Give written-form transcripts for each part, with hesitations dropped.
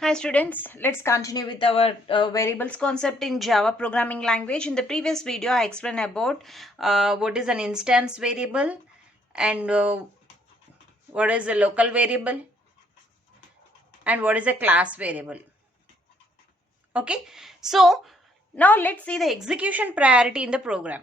Hi students, let's continue with our variables concept in Java programming language. In the previous video, I explained about what is an instance variable and what is a local variable and what is a class variable. Okay, so now let's see the execution priority in the program.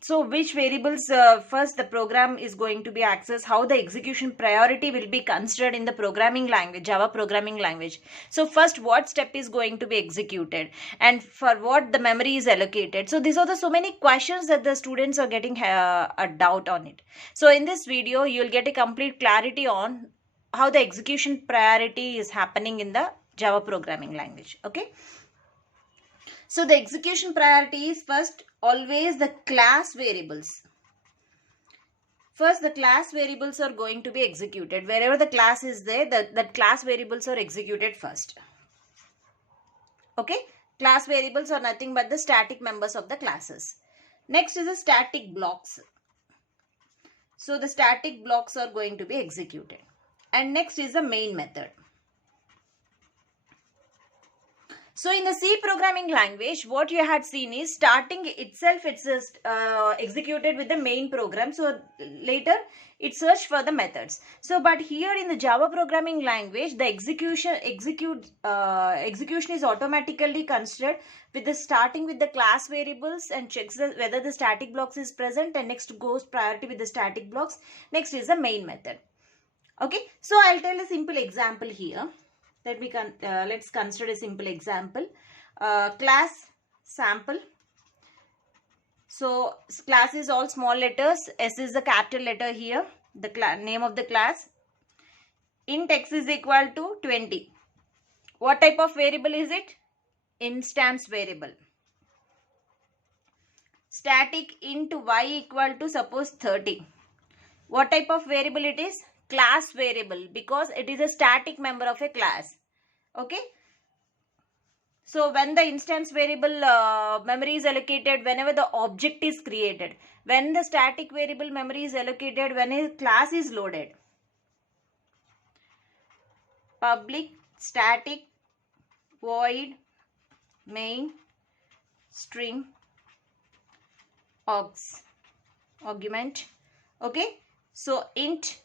So which variables first the program is going to be accessed, how the execution priority will be considered in the programming language, Java programming language. So first what step is going to be executed and for what the memory is allocated. So these are the so many questions that the students are getting a doubt on it. So in this video you will get a complete clarity on how the execution priority is happening in the Java programming language. Okay. So the execution priority is first always the class variables. First the class variables are going to be executed. Wherever the class is there, that class variables are executed first. Okay. Class variables are nothing but the static members of the classes. Next is the static blocks. So the static blocks are going to be executed. And next is the main method. So in the C programming language, what you had seen is starting itself, it's executed with the main program. So later it searched for the methods. So but here in the Java programming language, the execution is automatically considered with the starting with the class variables and checks whether the static blocks is present, and next goes priority with the static blocks. Next is the main method. Okay, so I'll tell a simple example here. Let's consider a simple example. Class sample. So class is all small letters. S is the capital letter here. The name of the class. Int x is equal to 20. What type of variable is it? Instance variable. Static int y equal to suppose 30. What type of variable it is? Class variable, because it is a static member of a class. Okay. So when the instance variable memory is allocated, whenever the object is created, when the static variable memory is allocated, when a class is loaded. Public static void main string argument. Okay. So int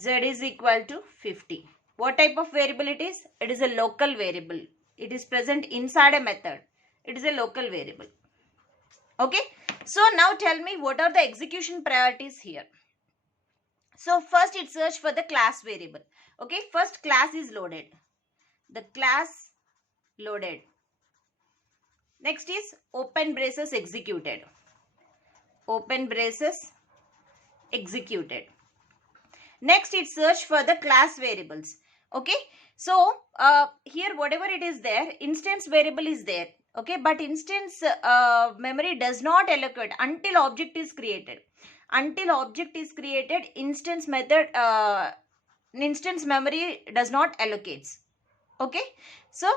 z is equal to 50. What type of variable it is? It is a local variable. It is present inside a method. It is a local variable. Okay. So now tell me what are the execution priorities here. So first it search for the class variable. Okay. First class is loaded. The class loaded. Next is open braces executed. Open braces executed. Next it search for the class variables. Okay. So here whatever it is there, instance variable is there. Okay. But instance memory does not allocate until object is created. Until object is created, instance method, instance memory does not allocates. Okay. So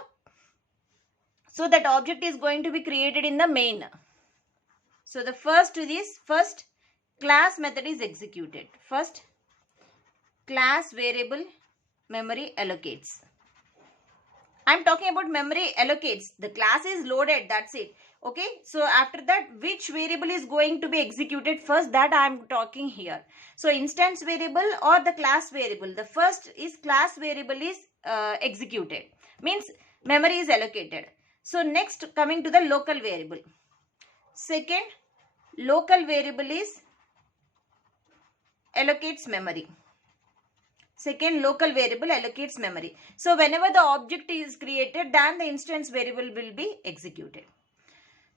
that object is going to be created in the main. So the first class method is executed. First class variable memory allocates. I'm talking about memory allocates. The class is loaded. That's it. Okay. So after that, which variable is going to be executed first, that I'm talking here. So instance variable or the class variable. The first is class variable is executed. Means memory is allocated. So next coming to the local variable. Second, local variable is allocates memory. Second, local variable allocates memory. So whenever the object is created, then the instance variable will be executed.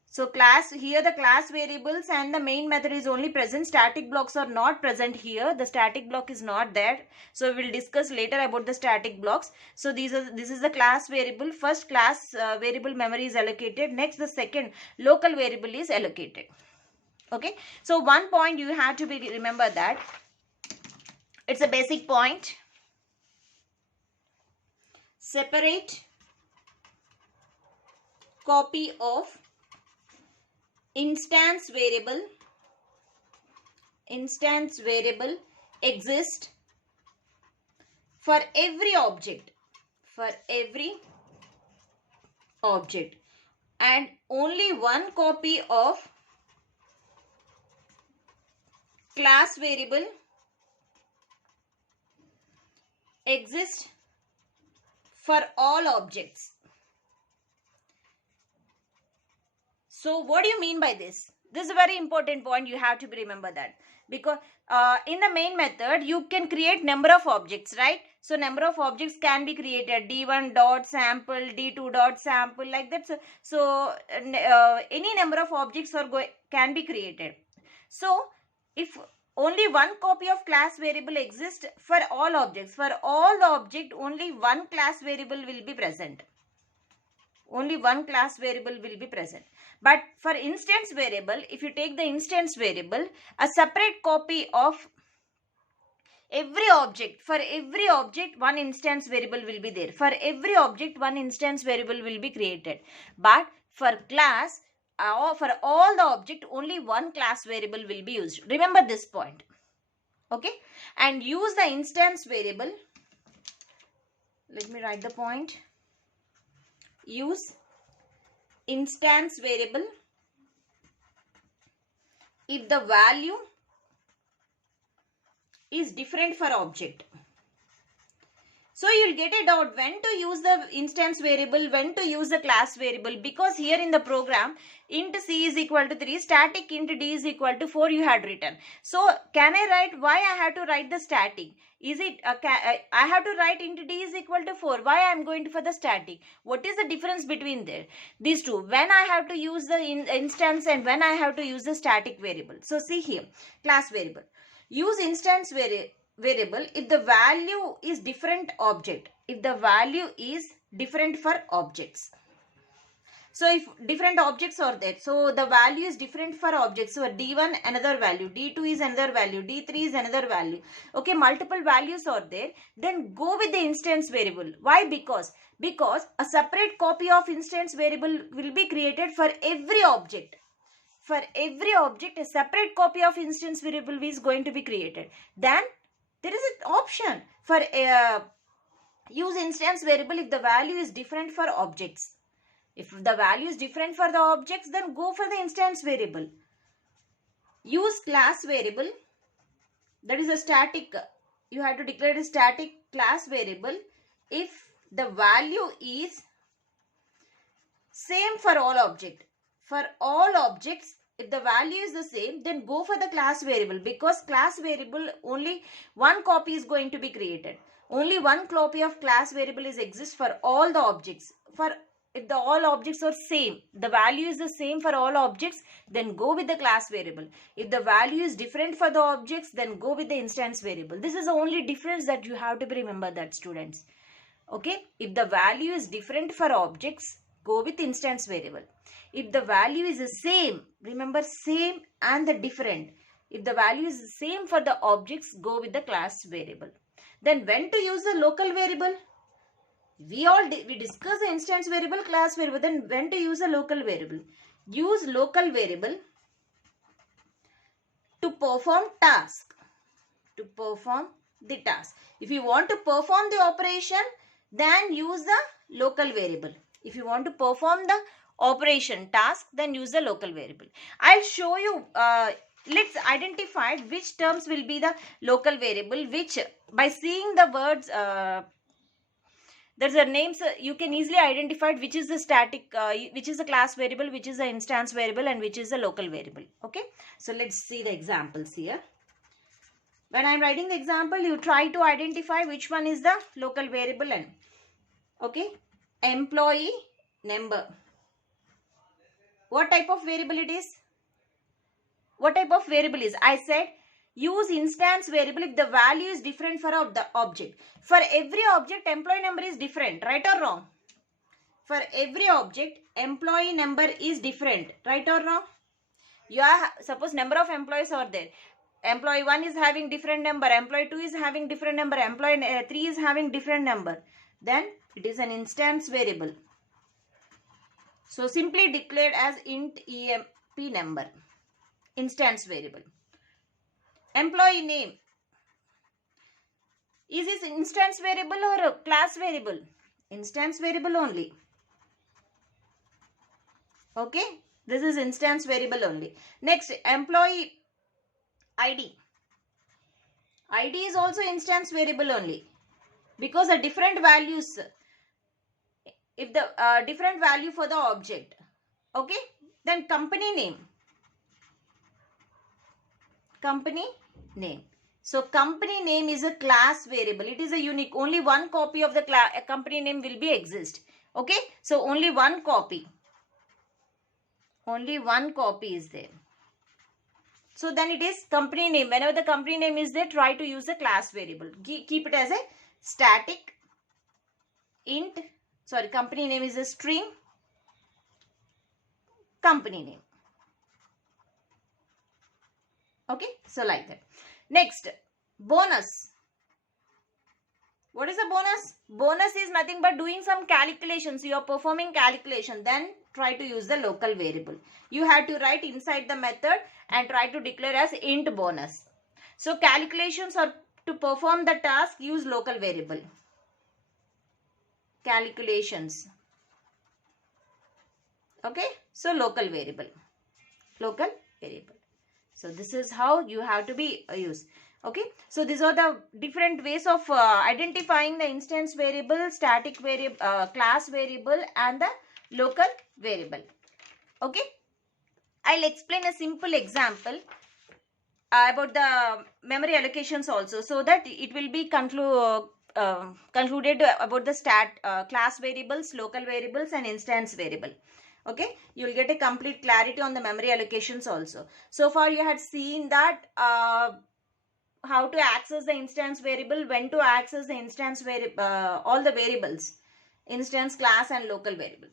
So class, here the class variables and the main method is only present. Static blocks are not present here. The static block is not there. So we will discuss later about the static blocks. So this is the class variable. First class variable memory is allocated. Next the second local variable is allocated. Okay. So one point you have to remember that. It's a basic point. Separate copy of instance variable exists for every object for every object, and only one copy of class variable exists for all objects. So what do you mean by this? This is a very important point. You have to remember that, because in the main method you can create number of objects, right? So number of objects can be created, d1 dot sample, d2 dot sample, like that. So any number of objects can be created. So if only one copy of class variable exists for all objects, for all the object only one class variable will be present. Only one class variable will be present. But for instance variable, if you take the instance variable, a separate copy of every object, for every object one instance variable will be there. For every object one instance variable will be created. But for class, for all the object, only one class variable will be used. Remember this point. Okay. And use the instance variable. Let me write the point. Use instance variable if the value is different for object. So you'll get a doubt when to use the instance variable, when to use the class variable, because here in the program int c is equal to 3, static int d is equal to 4 you had written. So can I write, why I have to write the static? Is it I have to write int d is equal to 4. Why I am going for the static? What is the difference between these two? When I have to use the instance and when I have to use the static variable. So see here, class variable. Use instance variable if the value is different object. If the value is different for objects. So if different objects are there, so the value is different for objects. So d1 another value, d2 is another value, d3 is another value. Okay, multiple values are there. Then go with the instance variable. Why? Because a separate copy of instance variable will be created for every object. For every object, a separate copy of instance variable is going to be created. Then there is an option for use instance variable if the value is different for objects. If the value is different for the objects, then go for the instance variable. Use class variable. That is a static. You have to declare a static class variable if the value is same for all objects. For all objects, if the value is the same, then go for the class variable, because class variable only one copy is going to be created. Only one copy of class variable exists for all the objects. If the all objects are same, the value is the same for all objects, then go with the class variable. If the value is different for the objects, then go with the instance variable. This is the only difference that you have to remember, that students. Okay, if the value is different for objects, go with instance variable. If the value is the same, remember same and the different. If the value is the same for the objects, go with the class variable. Then when to use the local variable? We discuss the instance variable, class variable. Then when to use a local variable? Use local variable to perform task. To perform the task. If you want to perform the operation, then use the local variable. If you want to perform the operation task, then use the local variable. I'll show you. Let's identify which terms will be the local variable, which by seeing the words, there's a names, you can easily identify which is the static, which is the class variable, which is the instance variable, and which is the local variable. Okay, so let's see the examples here. When I'm writing the example, you try to identify which one is the local variable. And okay, employee number. What type of variable it is? What type of variable is? I said use instance variable if the value is different for the object. For every object, employee number is different, right or wrong? For every object, employee number is different, right or wrong? You are, suppose number of employees are there. Employee 1 is having different number, employee 2 is having different number, employee 3 is having different number. Then it is an instance variable. So simply declared as int emp number. Instance variable. Employee name. Is this instance variable or a class variable? Instance variable only. Okay, this is instance variable only. Next, employee ID. ID is also instance variable only, because the different values, if the different value for the object. Okay, then company name. Company name. So company name is a class variable. It is a unique. Only one copy of the company name will be exist. Okay, so only one copy. Only one copy is there. So then it is company name. Whenever the company name is there, try to use a class variable. Keep it as a static int. Sorry, company name is a string. Company name. Okay, so like that. Next, bonus. What is a bonus? Bonus is nothing but doing some calculations. You are performing calculation. Then try to use the local variable. You have to write inside the method and try to declare as int bonus. So calculations, or to perform the task, use local variable. Calculations. Okay, so local variable. Local variable. So this is how you have to be used. Okay, so these are the different ways of identifying the instance variable, static variable, class variable, and the local variable. Okay, I'll explain a simple example about the memory allocations also, so that it will be concluded about the class variables, local variables, and instance variable. Okay, you will get a complete clarity on the memory allocations also. So far you had seen that how to access the instance variable, when to access the instance variable, all the variables, instance, class, and local variable.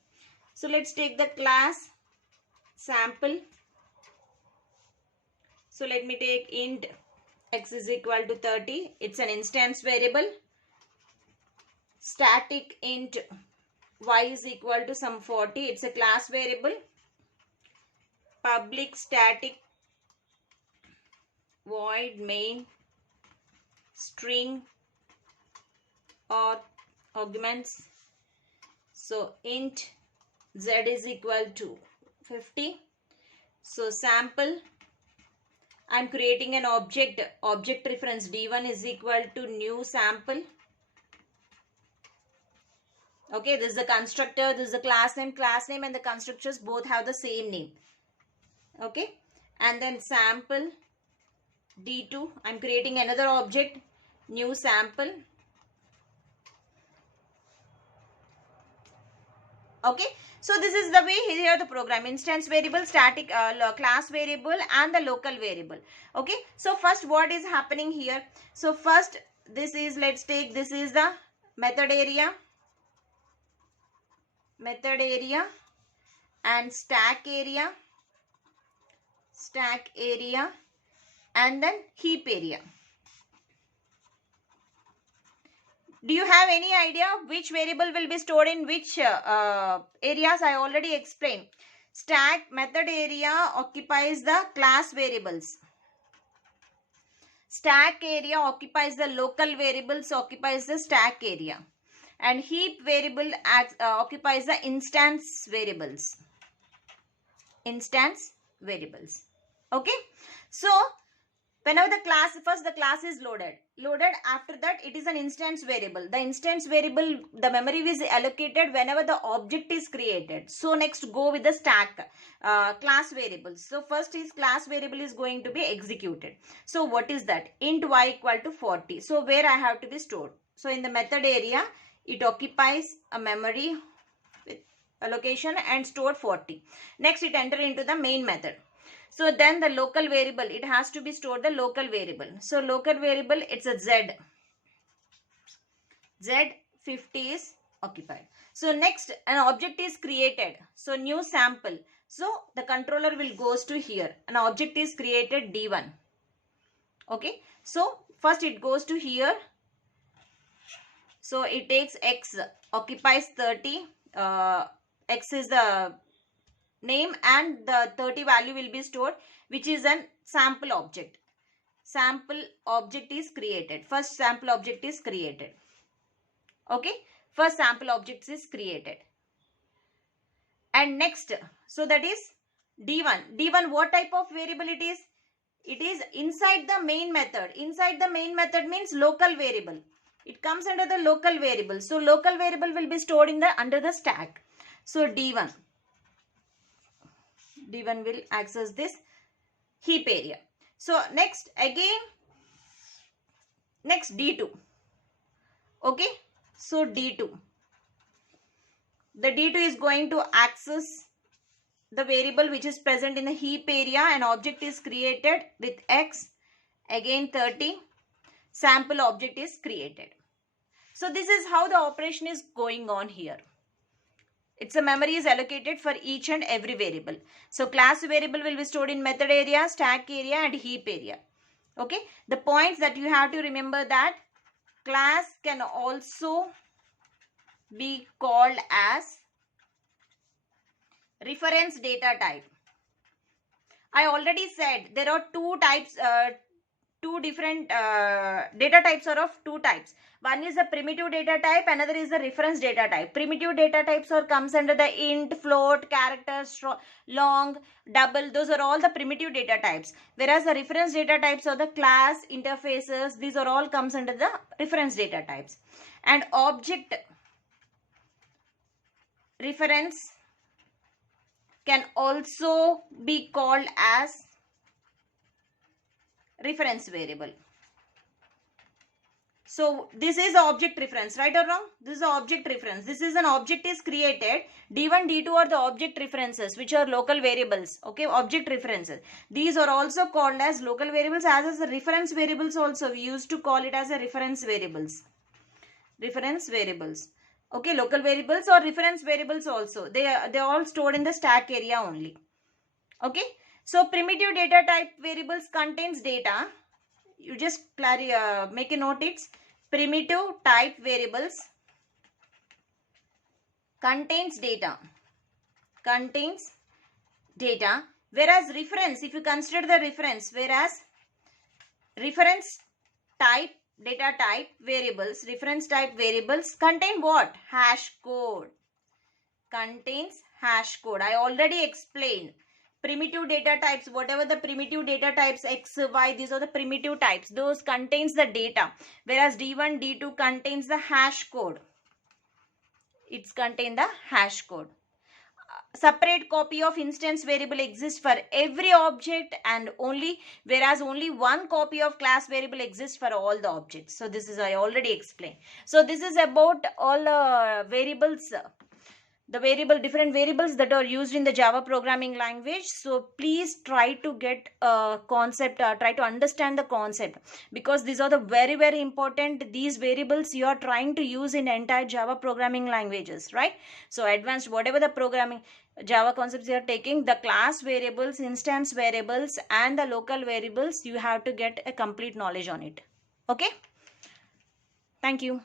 So let's take the class sample. So let me take int x is equal to 30. It's an instance variable. Static int y is equal to some 40. It's a class variable. Public static void main string or arguments. So int z is equal to 50. So sample, I'm creating an object reference d1 is equal to new sample. Okay, this is the constructor, this is the class name and the constructors both have the same name. Okay, and then sample d2, I'm creating another object, new sample. Okay, so this is the way here the program: instance variable, static class variable, and the local variable. Okay, so first what is happening here? So first this is, let's take, this is the method area and stack area, and then heap area. Do you have any idea which variable will be stored in which areas? I already explained. Stack method area occupies the class variables. Stack area occupies the local variables, occupies the stack area. And heap variable occupies the instance variables. Okay. So whenever the class is loaded, after that it is an instance variable. The instance variable, the memory is allocated whenever the object is created. So next go with the stack class variables. So first is class variable is going to be executed. So what is that? Int y equal to 40. So where I have to be stored? So in the method area, it occupies a memory with allocation and store 40. Next it enter into the main method. So then the local variable, it has to be stored the local variable. So local variable, it's a z 50 is occupied. So next an object is created. So new sample. So the controller will goes to here. An object is created d1. Okay. So first it goes to here. So it takes x, occupies 30. X is the name and the 30 value will be stored, which is an sample object. Sample object is created. First sample object is created. Okay. first sample objects is created. And next, so that is D1. D1, what type of variable it is? It is inside the main method. Inside the main method means local variable. It comes under the local variable. So local variable will be stored in the under the stack. So D1 will access this heap area. So next D2. Okay, so D2. The D2 is going to access the variable which is present in the heap area. An object is created with X, again 30. Sample object is created. So this is how the operation is going on here. It's a memory is allocated for each and every variable. So class variable will be stored in method area, stack area and heap area. Okay. The points that you have to remember that class can also be called as reference data type. I already said there are two types, two different data types are of two types. One is the primitive data type, another is the reference data type. Primitive data types comes under the int, float, character, long, double. Those are all the primitive data types. Whereas the reference data types are the class, interfaces. These are all comes under the reference data types. And object reference can also be called as reference variable. So this is object reference, right or wrong? This is object reference. This is an object is created. D1, D2 are the object references which are local variables. Okay, object references. These are also called as local variables as the reference variables also. We used to call it as a reference variables. Reference variables. Okay, local variables or reference variables also. They are all stored in the stack area only. Okay. So primitive data type variables contains data. You just make a note. It's primitive type variables contains data. Whereas reference, if you consider the reference, whereas reference type data type variables, reference type variables contain what? Hash code. Contains hash code. I already explained. Primitive data types, whatever the primitive data types X, Y, these are the primitive types. Those contains the data. Whereas D1, D2 contains the hash code. It's contain the hash code. Separate copy of instance variable exists for every object and whereas only one copy of class variable exists for all the objects. So this is I already explained. So this is about all the variables. Different variables that are used in the Java programming language. So please try to get a concept, try to understand the concept, because these are the very, very important. These variables you are trying to use in entire Java programming languages, right? So advanced, whatever the programming Java concepts you are taking, the class variables, instance variables and the local variables, you have to get a complete knowledge on it. Okay. Thank you.